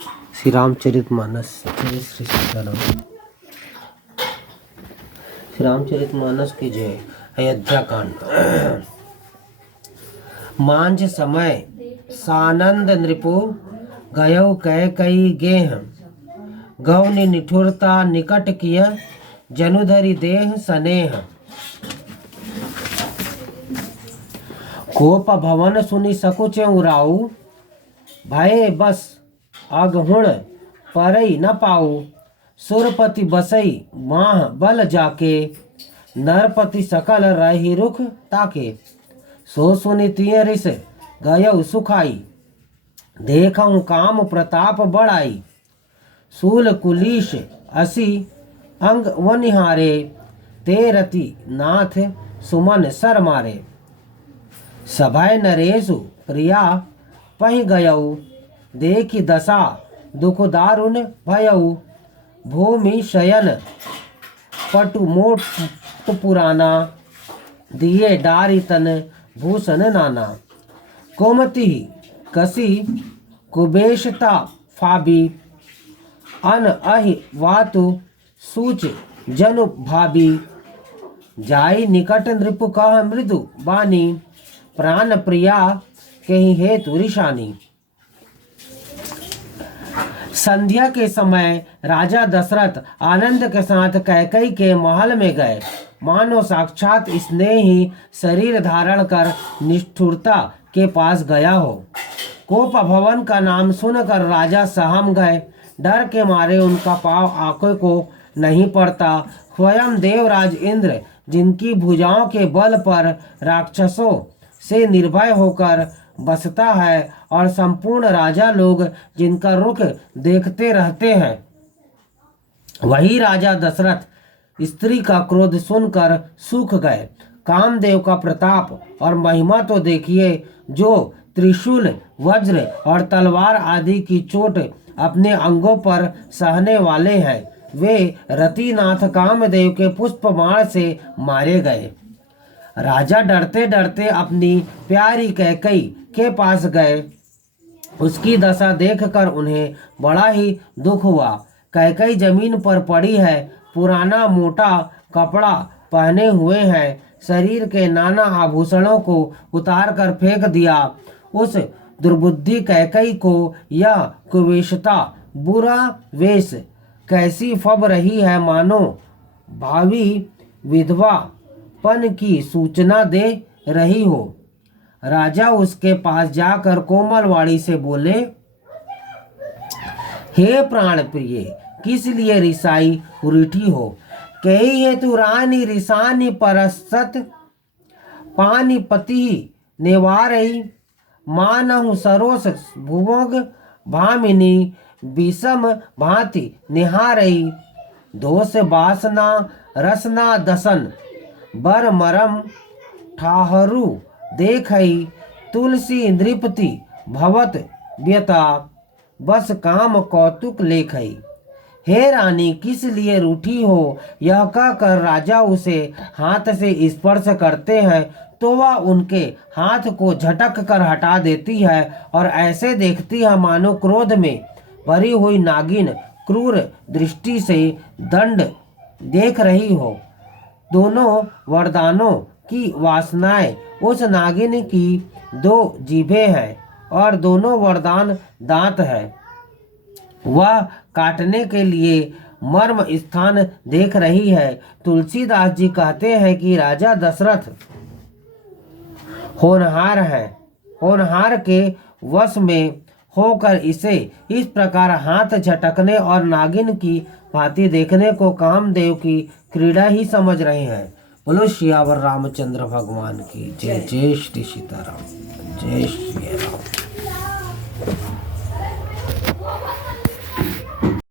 श्री रामचरितमानस। जय श्री सीताराम। श्री रामचरितमानस की जय। अयोध्या कांड। मांझ समय सानंद नृपु गयो कैकई गेह, गौनि निठुरता निकट किय, जनुधरि देह सनेह। कोप भवन सुनि सकुच उराऊ, भये बस अगहुण परई न पाऊ। सुरपति बसई माह बल जाके, नरपति सकल रही रुख ताके। सो सुनि तिय रिस गयौ सुखाई, देखऊं काम प्रताप बढ़ाई। सूल कुलीश असी अंग वनिहारे, ते रति नाथ सुमन सर मारे। सभय नरेशु प्रिया पहि गयऊ, देखि दशा दुख दारुण भयऊ। भूमि शयन पटु मोट पुराना, दिए डारी तन भूषण नाना। कोमति कसी कुबेशता फाबी, अन अहि वातु सूच जनु भाबी। जाई निकट नृप कह मृदु बानी, प्राण प्रिया कहीं हेतु ऋषानी। संध्या के समय राजा दशरथ आनंद के साथ कैकई के महल में गए, मानो साक्षात स्नेही शरीर धारण कर निष्ठुरता के पास गया हो। कोप भवन का नाम सुनकर राजा सहम गए। डर के मारे उनका पांव आंखों को नहीं पड़ता। स्वयं देवराज इंद्र, जिनकी भुजाओं के बल पर राक्षसों से निर्भय होकर बसता है, और संपूर्ण राजा लोग जिनका रुख देखते रहते हैं, वही राजा दशरथ स्त्री का क्रोध सुनकर सूख गए। कामदेव का प्रताप और महिमा तो देखिए, जो त्रिशूल वज्र और तलवार आदि की चोट अपने अंगों पर सहने वाले हैं, वे रतिनाथ कामदेव के पुष्प बाण से मारे गए। राजा डरते डरते अपनी प्यारी कैकई के पास गए। उसकी दशा देखकर उन्हें बड़ा ही दुख हुआ। कैकई जमीन पर पड़ी है, पुराना मोटा कपड़ा पहने हुए है, शरीर के नाना आभूषणों को उतार कर फेंक दिया। उस दुर्बुद्धि कैकई को यह कुवेशता बुरा वेश कैसी फब रही है, मानो भावी विधवा पन की सूचना दे रही हो। राजा उसके पास जाकर कोमल वाणी से बोले, हे प्राण प्रिय, किस लिए रिसाई उठी हो? कही हेतु रानी रिसानी परसत, पानी पति नेवारई। मानहु सरोस भुवग भामिनी, विषम भांति निहारई। दोष वासना रसना दसन, बर मरम ठाहरू देखई। तुलसी नृपति भवत व्यता, बस काम कौतुक लेखई। हे रानी, किस लिए रूठी हो? यह कहकर राजा उसे हाथ से स्पर्श करते हैं तो वह उनके हाथ को झटक कर हटा देती है, और ऐसे देखती है मानो क्रोध में भरी हुई नागिन क्रूर दृष्टि से दंड देख रही हो। दोनों वरदानों की वासनाएं उस नागिन की दो जीभें हैं, और दोनों वरदान दांत है। वह काटने के लिए मर्म स्थान देख रही है। तुलसीदास जी कहते हैं कि राजा दशरथ होनहार है। होनहार के वश में होकर इसे इस प्रकार हाथ झटकने और नागिन की भांति देखने को कामदेव की क्रीड़ा ही समझ रहे हैं। बोलो सियावर रामचंद्र भगवान की जय। जय श्री सीताराम। जय श्री राम।